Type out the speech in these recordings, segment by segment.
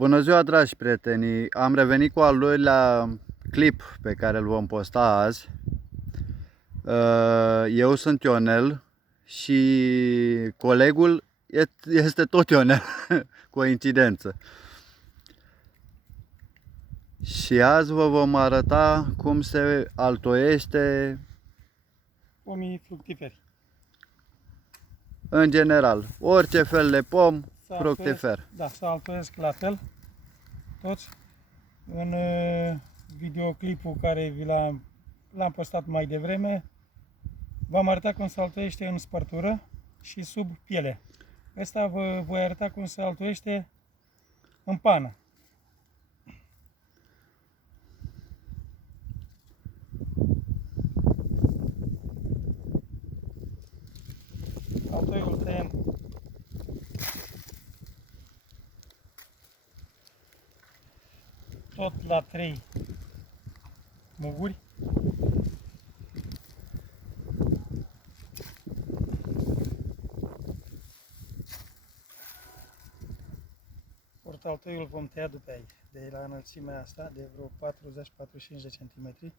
Bună ziua, dragi prieteni! Am revenit cu al doilea clip pe care îl vom posta azi. Eu sunt Ionel și colegul este tot Ionel, coincidență. Și azi vă vom arăta cum se altoiește Pomii fructiferi. în general orice fel de pom fructifer. Da, să altoiesc la fel toți. În videoclipul care l-am postat mai devreme, v-am arătat cum se altoiește în spărtură și sub piele. Ăsta vă voi arăta cum se altoiește în pană. Altoiul tăiem tot la 3 muguri. Portaltoiul vom tăia după aici, de la înălțimea asta, de vreo 40-45 de centimetri.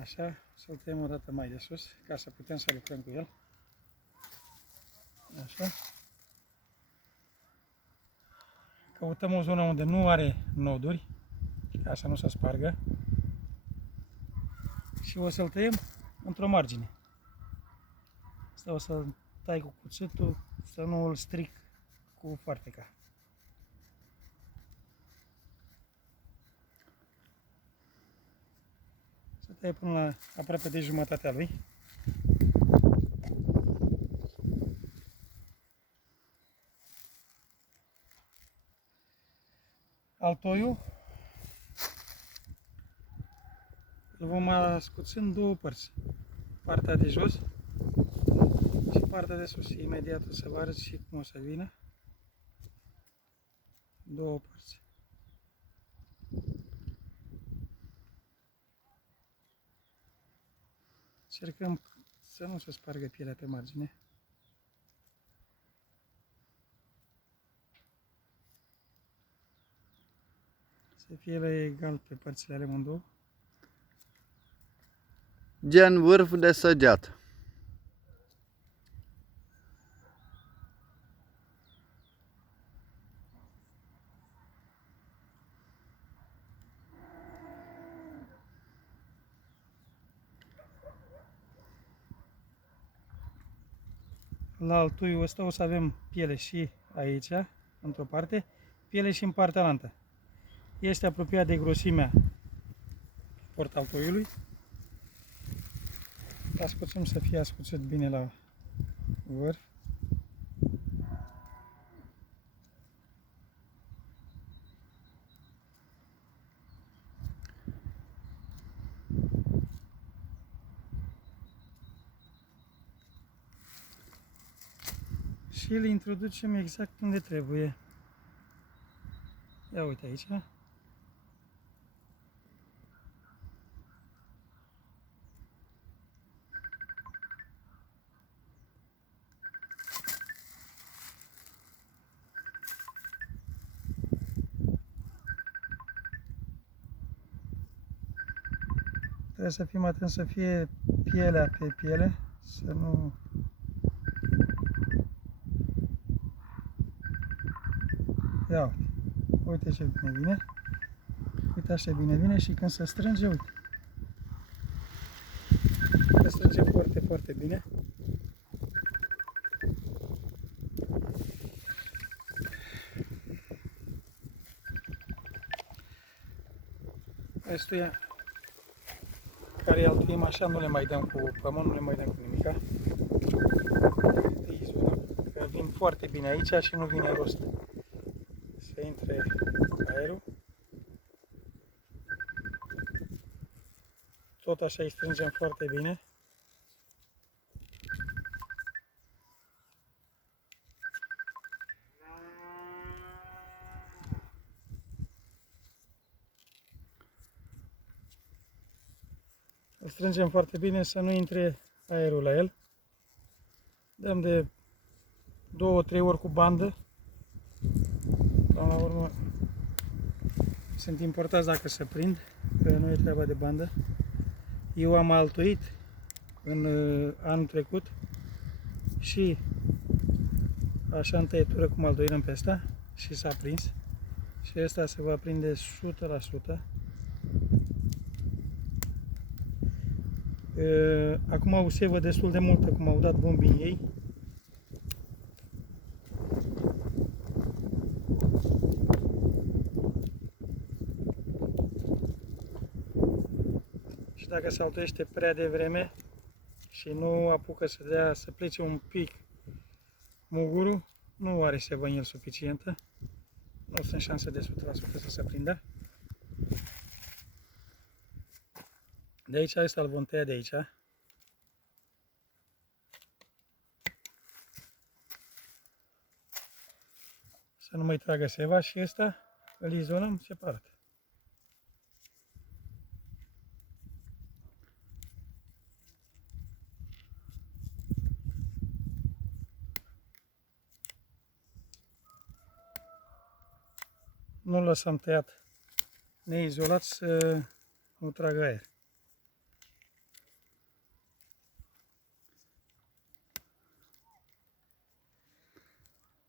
Așa, să-l tăiem o dată mai de sus, ca să putem să lucrăm cu el. Așa. Căutăm o zonă unde nu are noduri, ca să nu se spargă. Și o să-l tăiem într-o margine. Asta o să tai cu cuțitul, să nu îl stric cu farfeca. Să tai până la aproape de jumătatea lui. Altoiul îl vom ascuți în două părți. Partea de jos și partea de sus. Imediat o să vă arăt și cum o să vină. Două părți. Încercăm să nu se spargă pielea pe margine. Să fie la egal pe părțile ale amândouă. Gen vârf de săgeat. La altuiul ăsta o să avem piele și aici, într-o parte, piele și în partea altă. Este apropiat de grosimea portaltoiului. Ascuțim să fie ascuțit bine la vârf. Și îl introducem exact unde trebuie. Ia uite aici. Trebuie să fim atenți să fie pielea pe piele, să nu... Ia uite, uite ce bine vine. Uite așa bine vine și când se strânge, uite. Se strânge foarte, foarte bine. Ăstuia care altuim așa, nu le mai dăm cu pământ, nu le mai dăm cu nimica. Că vin foarte bine aici și nu vine rost să intre aerul. Tot așa îi strângem foarte bine. Îl strângem foarte bine să nu intre aerul la el. Dăm de 2-3 ori cu bandă Până la urmă sunt importați dacă se prind, că nu e treaba de bandă. Eu am altoit în anul trecut și așa în tăietură cum altoirăm pe asta și s-a prins. Și asta se va prinde 100%. Acum au sevă destul de multă, cum au dat bombii ei. Și dacă se altoiește prea devreme și nu apucă să plece un pic mugurul, nu are sevă în el suficientă. Nu sunt șanse de 100% să se prindă. De aici ăsta îl vom tăia de aici. Să nu mai tragă seva și ăsta îl izolăm separat. Nu-l lăsăm tăiat neizolat să nu tragă aer.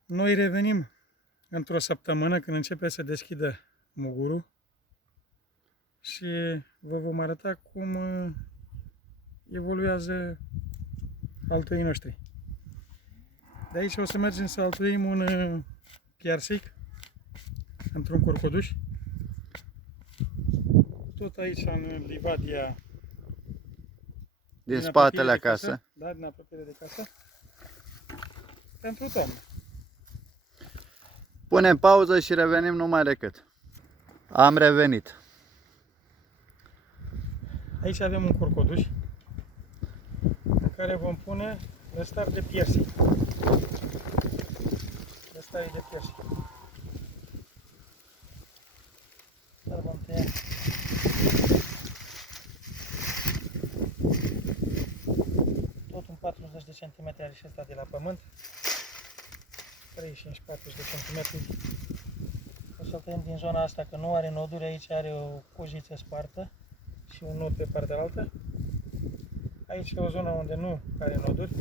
Noi revenim într-o săptămână când începe să deschidă mugurul și vă vom arăta cum evoluează altoii noștri. De aici o să mergem să altoim un piersic într-un corcoduș. Tot aici în livadia Din spatele de acasă. Da, din apropiere de casă. Pentru toamnă. Punem pauză și revenim numai decât. Am revenit. Aici avem un corcoduș în care vom pune lăstar de piersic. Lăstare de piersic. Dar vom tăia tot un 40 de cm are și ăsta de la pământ. 35-40 de cm. O să tăiem din zona asta că nu are noduri, aici are o cojiță spartă și un nod pe partea altă. Aici e o zonă unde nu are noduri.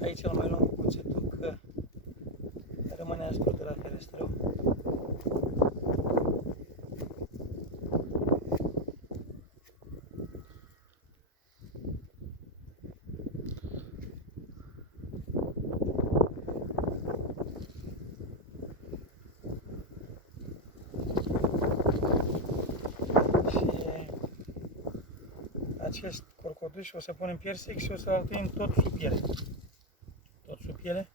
Aici îl mai luăm cu cuțetul că rămâne aspru de la ferestrău. Și acest corcoduș o să punem piersic și o să altuim tot sub piele. Tot sub piele.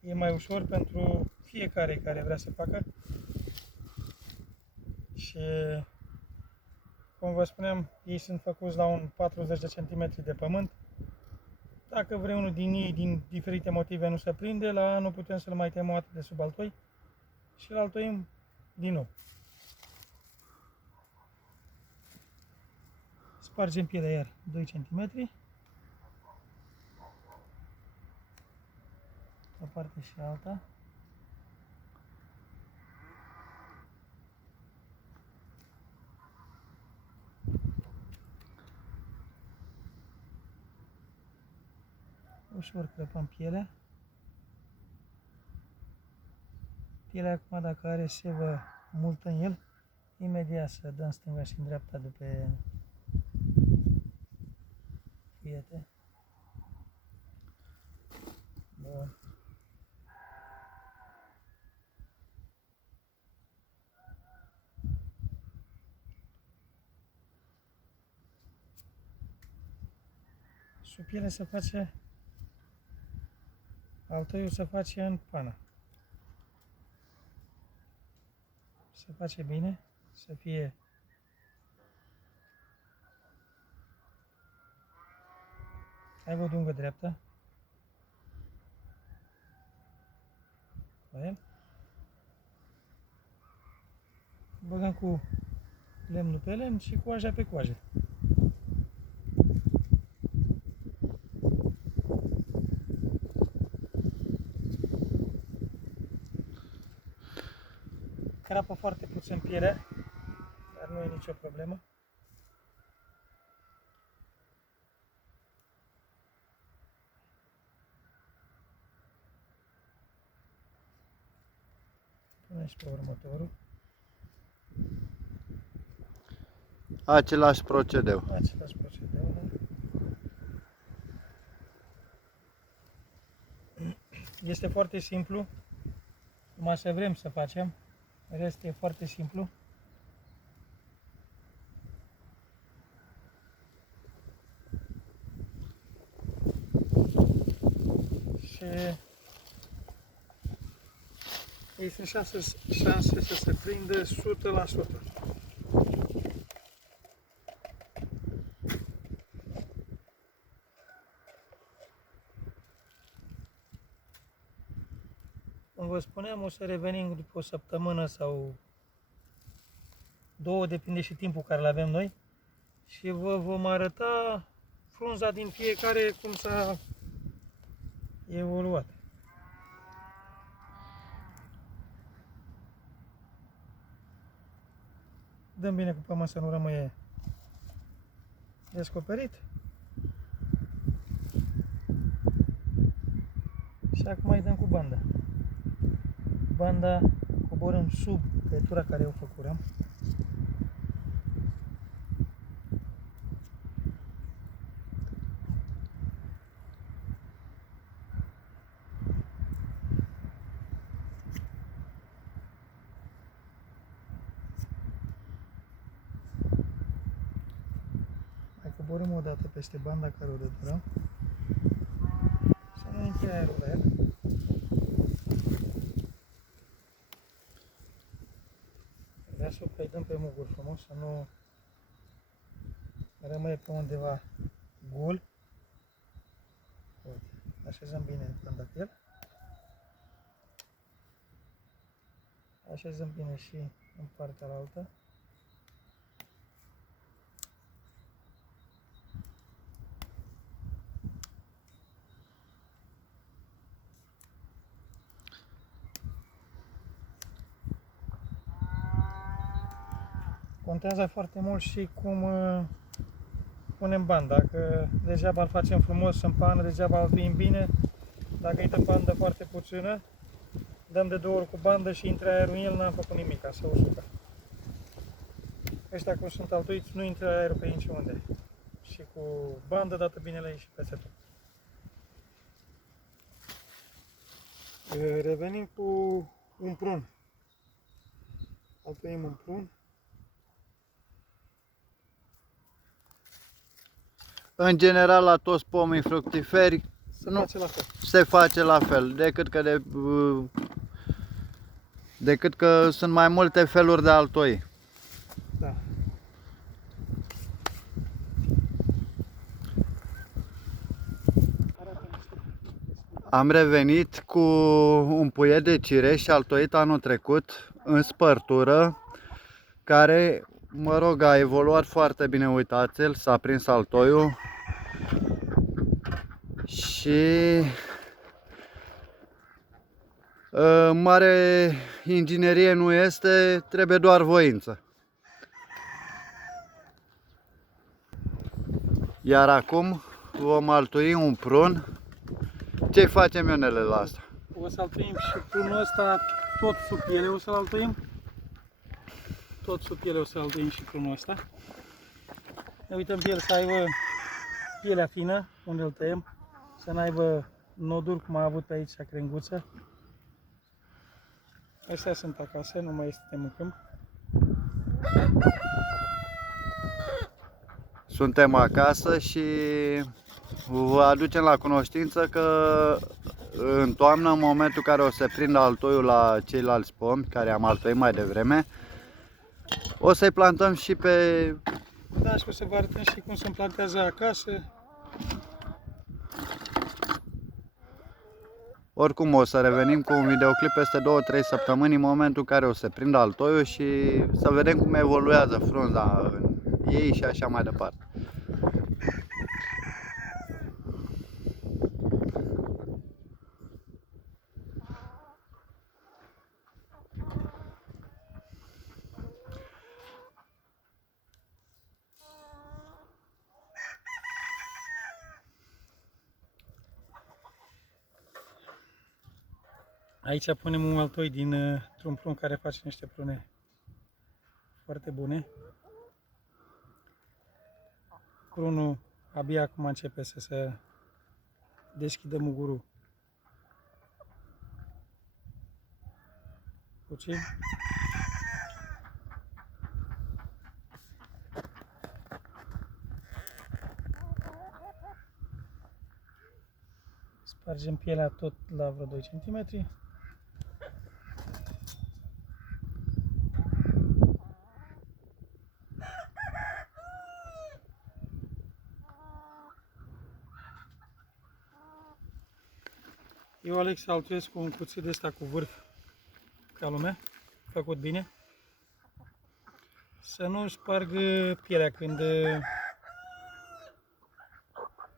E mai ușor pentru fiecare care vrea să facă. Și cum vă spuneam, ei sunt făcuți la un 40 de cm de pământ. Dacă vreunul din ei, din diferite motive, nu se prinde, la anul putem să-l mai tăiem o dată de sub altoi și îl altoim din nou. Spargem pielea iar 2 cm. O parte și alta. Ușor crăpăm pielea. Pielea acum, dacă are sevă multă în el, imediat să dăm stânga și în dreapta de pe cuiete. Bun. Sub piele se face, altoiul se face în pană. Se face bine, să fie Ai o dungă dreaptă. La el. Băgăm cu lemnul pe lemn și coaja pe coajă. Crapă foarte puțin pielea, dar nu e nicio problemă. Punem și pe următorul. Același procedeu. Același procedeu, da? Este foarte simplu, cum așa vrem să facem, restul e foarte simplu. Și există șanse să se prindă 100%. Cum vă spuneam, o să revenim după o săptămână sau două, depinde și timpul care îl avem noi, și vă vom arăta frunza din fiecare cum s-a evoluat. Dăm bine cu pământ să nu rămâie descoperit. Și acum mai dăm cu banda. Banda coborâm sub tăietura care o făcurăm. Mai coborâm o dată peste banda care o dăturăm. Să nu intre aerul la el. Deasupra îi dăm pe muguri frumos, să nu rămâne pe undeva gol. Uite, așezăm bine banda pe el. Așezăm bine și în partea altă. Contează foarte mult și cum punem banda. Dacă degeaba îl facem frumos în pană, degeaba îl tuim bine. Dacă e bandă foarte puțină, dăm de 2 ori cu bandă și intră aerul în el, n-am făcut nimic, să usucă. Ăștia cum sunt altuiți, nu intră aerul pe niciunde. Și cu bandă dată bine la ei și peste tot. Revenim cu un prun. Altuim un prun. În general, la toți pomii fructiferi se face la fel, decât că sunt mai multe feluri de altoi. Da. Am revenit cu un puiet de cireș altoit anul trecut în spărtură, care, mă rog, a evoluat foarte bine, uitați-l, s-a prins altoiul și mare inginerie nu este, trebuie doar voință. Iar acum vom altui un prun. Ce facem, Ionele, la asta? O să altuim și prunul ăsta tot sub piele, o să-l altuim. Tot sub piele o să altuim și prunul ăsta. Ne uităm pe el să aibă pielea fină, unde îl tăiem, să n-aibă noduri cum a avut pe aici crenguță. Astea sunt acasă, nu mai este în câmp. Suntem acasă și vă aducem la cunoștință că în toamnă, în momentul în care o să prindă altoiul la ceilalți pomi, care am altoit mai devreme, o să-i plantăm și pe... Da, și o să vă arătăm și cum se plantează acasă. Oricum o să revenim cu un videoclip peste 2-3 săptămâni în momentul în care o să prindă altoiul și să vedem cum evoluează frunza în ei și așa mai departe. Aici punem un altoi dintr-un prun care face niște prune foarte bune. Prunul abia acum începe să se deschidă mugurul puțin. Spargem pielea tot la vreo 2 cm. Eu aleg să altuiesc cu un cuțit de ăsta cu vârf ca lumea, făcut bine. Să nu sparg pielea când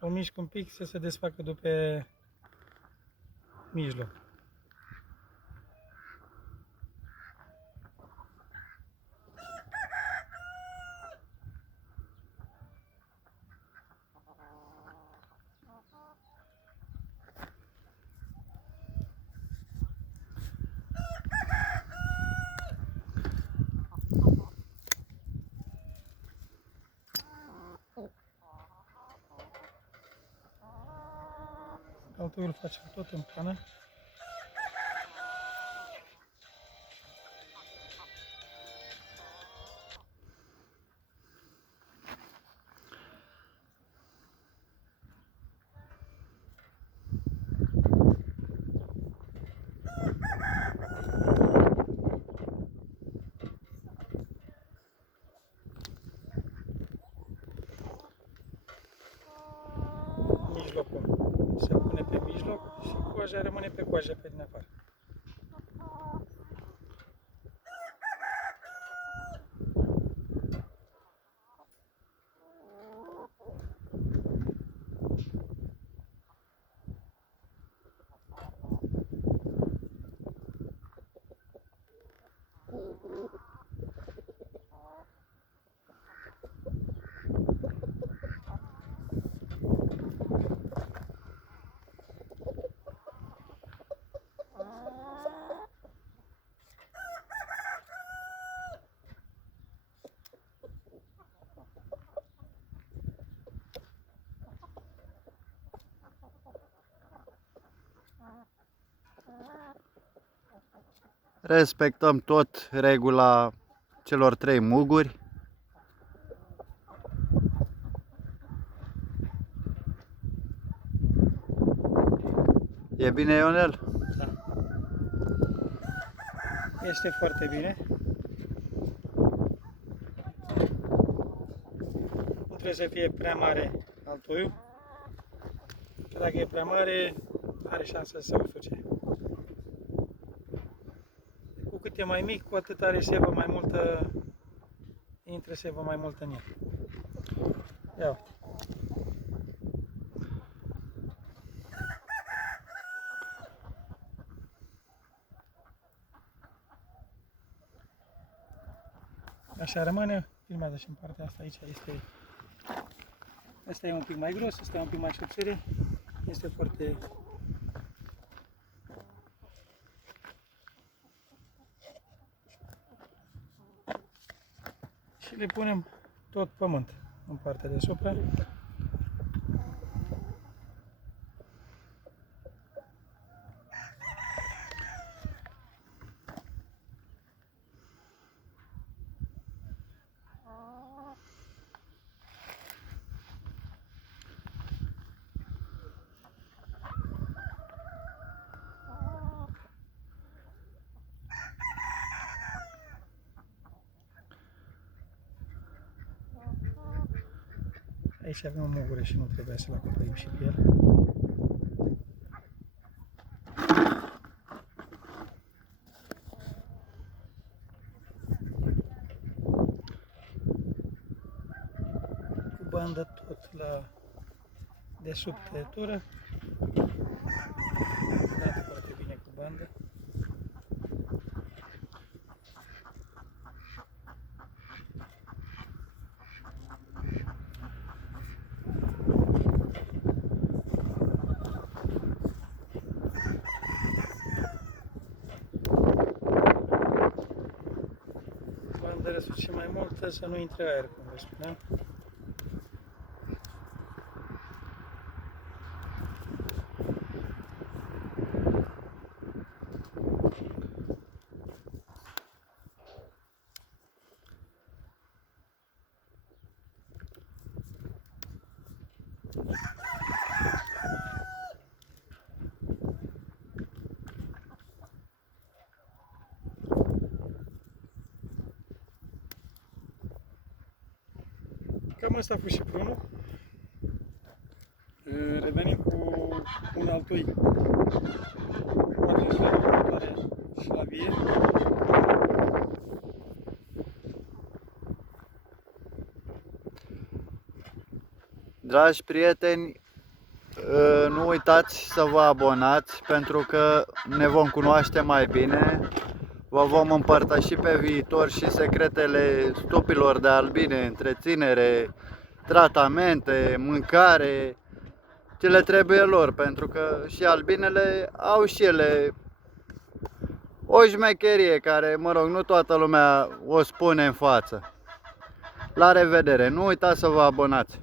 o mișc un pic, să se desfacă după mijloc. Altuiul facem tot în pană. Mijlocul se pune pe mijloc și coaja rămâne pe coajă pe din afară. Respectăm tot regula celor 3 muguri. E bine, Ionel? Da. Este foarte bine. Nu trebuie să fie prea mare altoiul, că dacă e prea mare, are șansa să se usuce. Cu cât e mai mic, cu atât are sevă mai multă, intră sevă mai mult în el. Ia uite. Așa rămâne, filmează și în partea asta, aici este. Asta e un pic mai gros, asta e un pic mai subțire, este foarte. Și le punem tot pământ în partea de supra. Aici avem o mugură și nu trebuia să-l acoperim și pe el. bandă tot la desubt tăietură. Dat foarte bine cu bandă. Bandă răsuce mai multă să nu intre aer, cum vă spuneam. Cam asta a fost și prunul. Revenim cu un altui. Poate și la următoare și la vie. Dragi prieteni, nu uitați să vă abonați pentru că ne vom cunoaște mai bine. Vă vom împărtăși pe viitor și secretele stupilor de albine, întreținere, tratamente, mâncare, ce le trebuie lor, pentru că și albinele au și ele o șmecherie care, mă rog, nu toată lumea o spune în față. La revedere! Nu uitați să vă abonați!